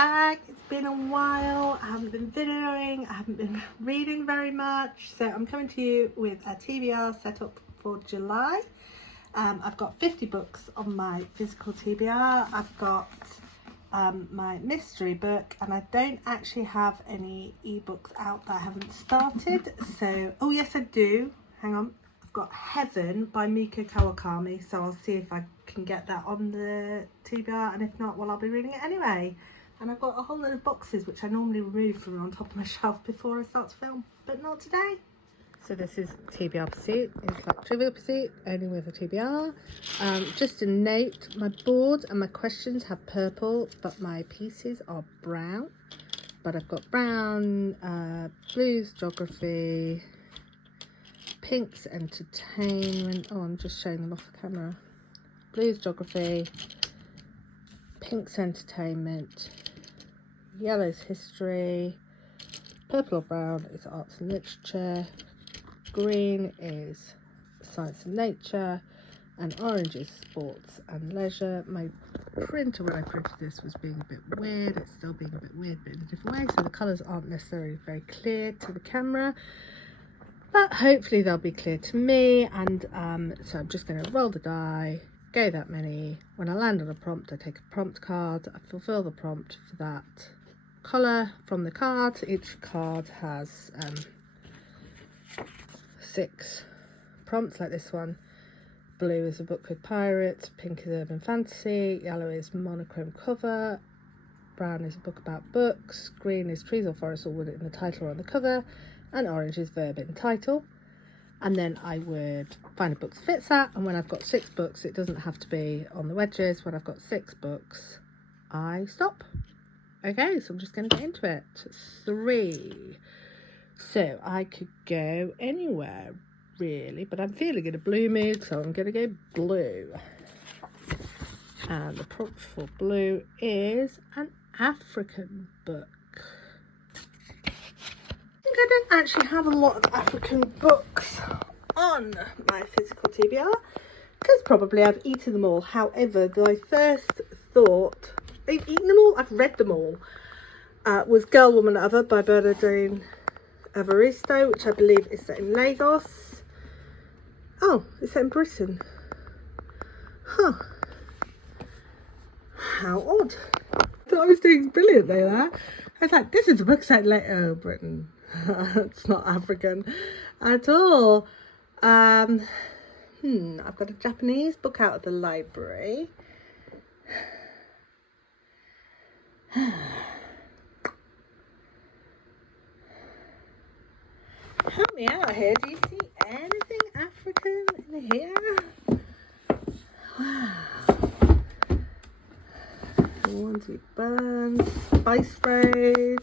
back. It's been a while. I haven't been videoing, I haven't been reading very much, so I'm coming to you with a TBR set up for July. I've got 50 books on my physical TBR. I've got my mystery book, and I don't actually have any ebooks out that I haven't started. So, oh yes I do, hang on. I've got Heaven by Miko Kawakami, so I'll see if I can get that on the TBR, and if not, well, I'll be reading it anyway. And I've got a whole load of boxes which I normally remove from on top of my shelf before I start to film, but not today. So this is TBR Pursuit. It's like Trivial Pursuit, only with a TBR. Just a note, my boards and my questions have purple, but my pieces are brown. But I've got brown, blues, geography, pinks, entertainment. Oh, I'm just showing them off the camera. Blues, geography, pinks, entertainment, yellow's history, purple or brown is arts and literature, green is science and nature, and orange is sports and leisure. My printer, when I printed this, was being a bit weird. It's still being a bit weird, but in a different way, so the colours aren't necessarily very clear to the camera, but hopefully they'll be clear to me. And so I'm just going to roll the die, go that many. When I land on a prompt, I take a prompt card, I fulfill the prompt for that colour from the card. Each card has 6 prompts like this one. Blue is a book with pirates, pink is urban fantasy, yellow is monochrome cover, brown is a book about books, green is trees or forests or wood in the title or on the cover, and orange is verb in title. And then I would find a book that fits that, and when I've got 6 books, it doesn't have to be on the wedges. When I've got 6 books, I stop. Okay, so I'm just going to get into it. 3. So I could go anywhere, really, but I'm feeling in a blue mood, so I'm going to go blue. And the prompt for blue is an African book. I don't actually have a lot of African books on my physical TBR because probably I've eaten them all. However, my first thought, I've eaten them all, I've read them all, was Girl, Woman, Other by Bernardine Evaristo, which I believe is set in Lagos. Oh, it's set in Britain. Huh. How odd. I thought I was doing brilliantly there. I was like, this is a book set in Britain. It's not African at all. I've got a Japanese book out of the library. Help me out here. Do you see anything African in here? Wow. Ones with burns, spice braid,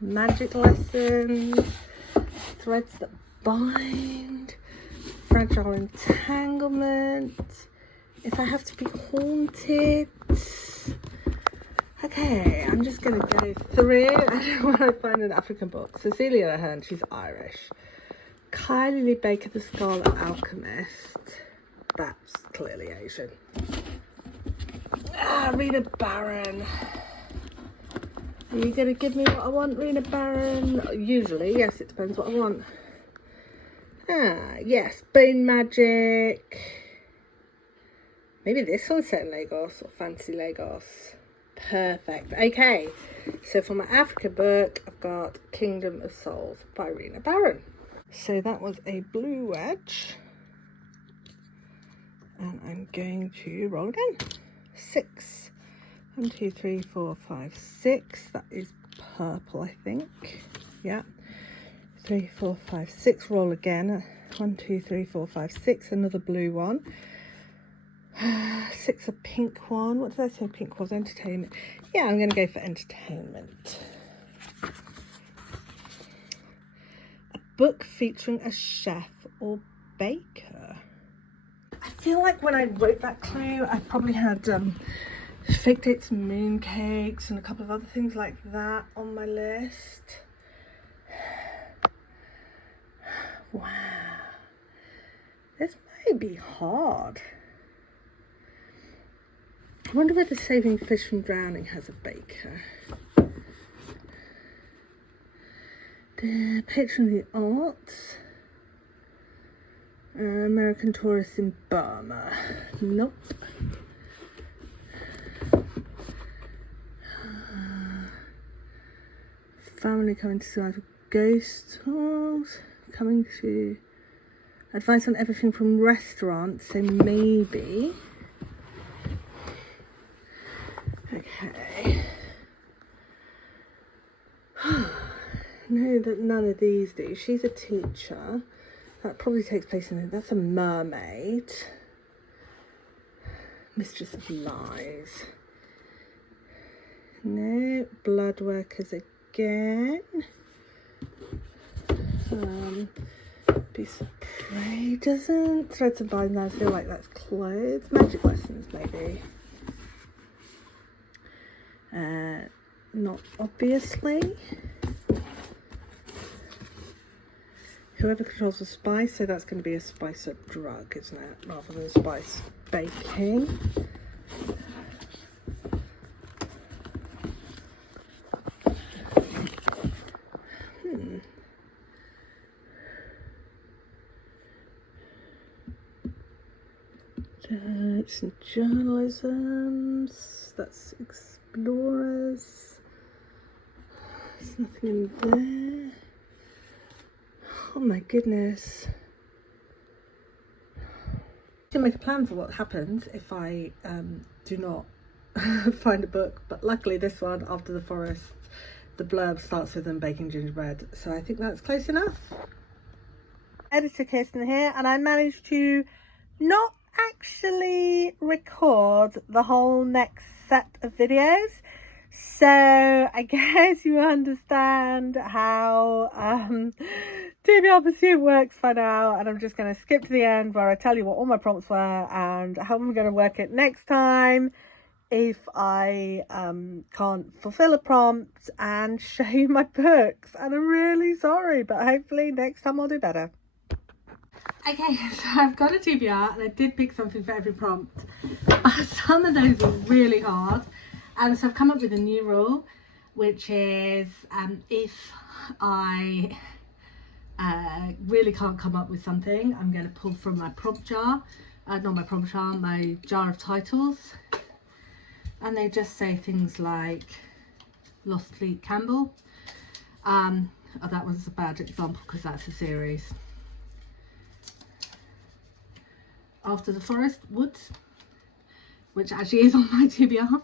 magic lessons, threads that bind, fragile entanglement, if I have to be haunted. Okay, I'm just going to go through. I don't know where I find an African book. Cecilia Ahern, she's Irish. Kylie Lee Baker, The Scarlet Alchemist. That's clearly Asian. Rena Barron. Are you going to give me what I want, Rena Barron? Usually, yes, it depends what I want. Yes, Bone Magic. Maybe this one's set in Lagos or Fantasy Lagos. Perfect. Okay, so for my Africa book, I've got Kingdom of Souls by Rena Barron. So that was a blue wedge. And I'm going to roll again. 6. 1, 2, 3, 4, 5, 6. That is purple, I think. Yeah. 3, 4, 5, 6. Roll again. 1, 2, 3, 4, 5, 6. Another blue one. 6, a pink one. What did I say pink was? Entertainment. Yeah, I'm going to go for entertainment. A book featuring a chef or baker. I feel like when I wrote that clue, I probably had fake dates, mooncakes, and a couple of other things like that on my list. Wow. This may be hard. I wonder whether Saving Fish from Drowning has a baker. The Patron of the Arts. American Tourists in Burma. Nope. Family coming to survive a ghost tours. Coming to advice on everything from restaurants, so maybe. Okay. No, that none of these do. She's a teacher. That probably takes place in it. That's a mermaid. Mistress of Lies. No, blood workers again. Beast of Prey doesn't. Threads of Bind, I feel like that's clothes. Magic Lessons, maybe. Not obviously. Whoever controls the spice, so that's going to be a spice up drug, isn't it? Rather than spice baking. Some journalism. That's explorers. There's nothing in there. Oh my goodness. I can make a plan for what happens if I do not find a book, but luckily this one, After the Forest, the blurb starts with them baking gingerbread, so I think that's close enough. Editor Kirsten here, and I managed to not actually record the whole next set of videos, so I guess you understand how TBR Pursuit works by now, and I'm just going to skip to the end where I tell you what all my prompts were and how I'm going to work it next time if I can't fulfill a prompt and show you my books, and I'm really sorry, but hopefully next time I'll do better. Okay, so I've got a TBR and I did pick something for every prompt. Some of those are really hard, and so I've come up with a new rule, which is if I really can't come up with something, I'm going to pull from my prompt jar, not my prompt jar, my jar of titles, and they just say things like Lost Fleet Campbell. Oh, that was a bad example because that's a series. After the Forest, Woods, which actually is on my TBR,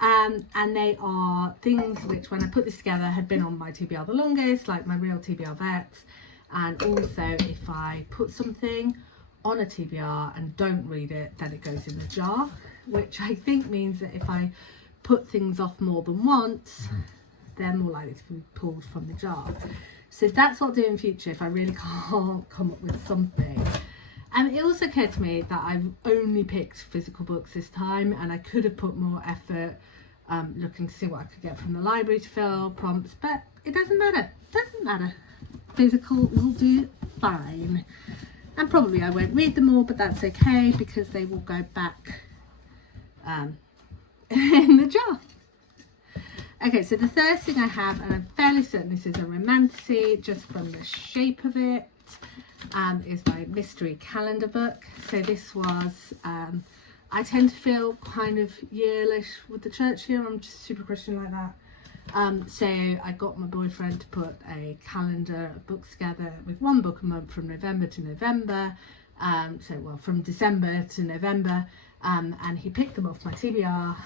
and they are things which, when I put this together, had been on my TBR the longest, like my real TBR vets. And also, if I put something on a TBR and don't read it, then it goes in the jar, which I think means that if I put things off more than once, they're more likely to be pulled from the jar. So that's what I'll do in future if I really can't come up with something. And it also occurred to me that I've only picked physical books this time, and I could have put more effort looking to see what I could get from the library to fill prompts, but it doesn't matter. Doesn't matter. Physical will do fine. And probably I won't read them all, but that's okay because they will go back in the jar. Okay, so the first thing I have, and I'm fairly certain this is a romantasy just from the shape of it, is my mystery calendar book. So this was, I tend to feel kind of yearlish with the church year. I'm just super Christian like that. So I got my boyfriend to put a calendar of books together with one book a month from November to November. From December to November. And he picked them off my TBR,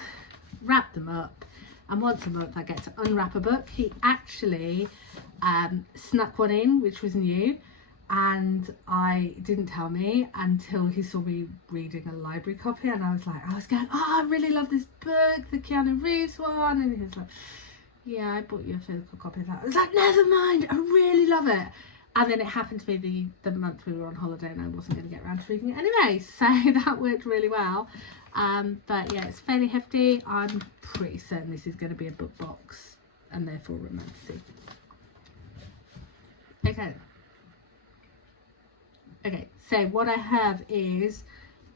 wrapped them up, and once a month I get to unwrap a book. He actually snuck one in, which was new, and I didn't tell me until he saw me reading a library copy, and I was going, oh, I really love this book, the Keanu Reeves one, and he was like, yeah, I bought you a physical copy of that. I was like, never mind, I really love it. And then it happened to be the month we were on holiday and I wasn't going to get around to reading it anyway, so that worked really well. But yeah, it's fairly hefty. I'm pretty certain this is going to be a book box and therefore romantasy. Okay, so what I have is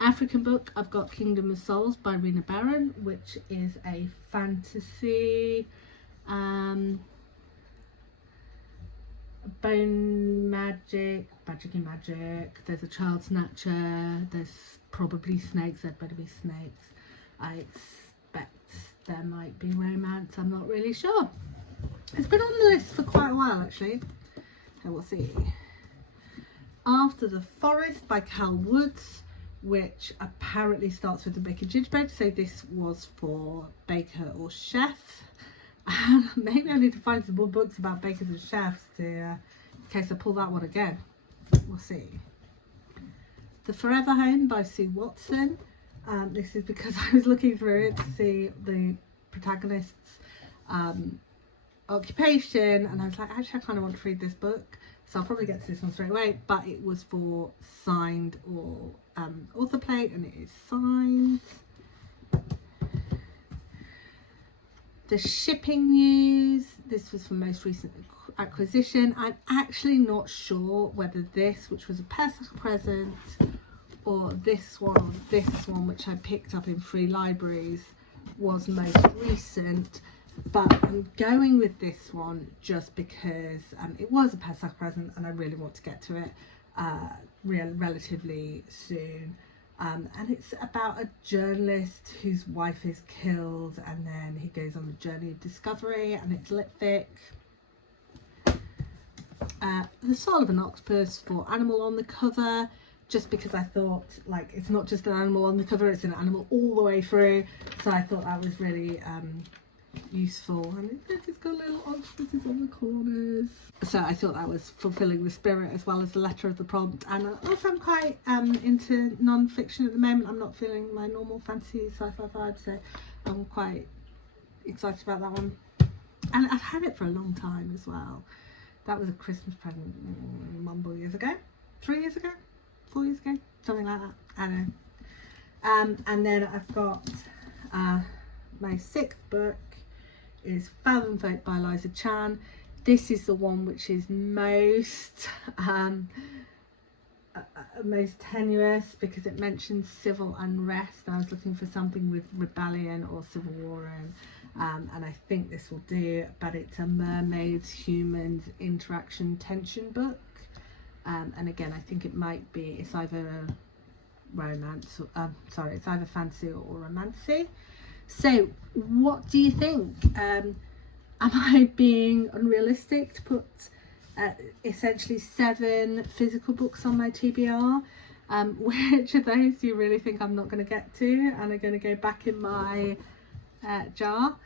African book, I've got Kingdom of Souls by Rena Barron, which is a fantasy bone magic, magic. There's a child snatcher, there's probably snakes, there'd better be snakes. I expect there might be romance, I'm not really sure. It's been on the list for quite a while actually. So we'll see. After the Forest by Cal Woods, which apparently starts with the Baker Gingerbread, so this was for baker or chef. Maybe I need to find some more books about bakers and chefs to, in case I pull that one again. We'll see. The Forever Home by Sue Watson. This is because I was looking through it to see the protagonist's occupation, and I was like, actually I kind of want to read this book, so I'll probably get to this one straight away, but it was for signed or author plate, and it is signed. The shipping news, this was from most recent acquisition. I'm actually not sure whether this, which was a Pesach present, or this one, which I picked up in free libraries, was most recent, but I'm going with this one just because it was a Pesach present and I really want to get to it relatively soon. And it's about a journalist whose wife is killed, and then he goes on a journey of discovery, and it's lit fic. The Soul of an Octopus for animal on the cover, just because I thought, like, it's not just an animal on the cover, it's an animal all the way through, so I thought that was really useful. And it's got little octopuses on the corners, so I thought that was fulfilling the spirit as well as the letter of the prompt. And also I'm quite into non-fiction at the moment. I'm not feeling my normal fantasy sci-fi vibe, so I'm quite excited about that one, and I've had it for a long time as well. That was a Christmas present mumble years ago, 3 years ago, 4 years ago, something like that, I don't know. And then I've got my sixth book is Fathom Folk by Eliza Chan. This is the one which is most tenuous because it mentions civil unrest. I was looking for something with rebellion or civil war in, and I think this will do, but it's a mermaids humans interaction tension book, and again I think it might be, it's either a romance or, it's either fantasy or romancy. So what do you think? Am I being unrealistic to put essentially 7 physical books on my TBR? Which of those do you really think I'm not going to get to and are going to go back in my jar?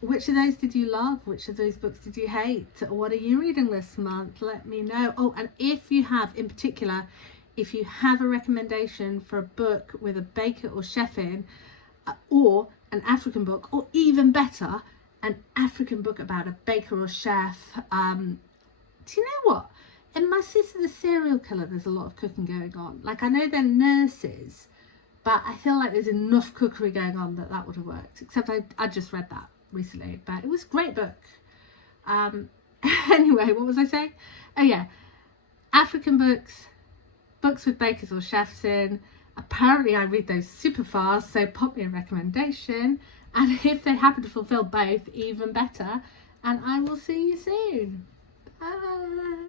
Which of those did you love? Which of those books did you hate? What are you reading this month? Let me know. Oh, and if you have, in particular, if you have a recommendation for a book with a baker or chef in, or an African book, or even better, an African book about a baker or chef. Do you know what? In My Sister the Serial Killer, there's a lot of cooking going on. Like, I know they're nurses, but I feel like there's enough cookery going on that would have worked. Except I just read that recently, but it was a great book. Anyway, what was I saying? Oh yeah, African books, books with bakers or chefs in. Apparently I read those super fast, so pop me a recommendation, and if they happen to fulfill both, even better, and I will see you soon. Bye.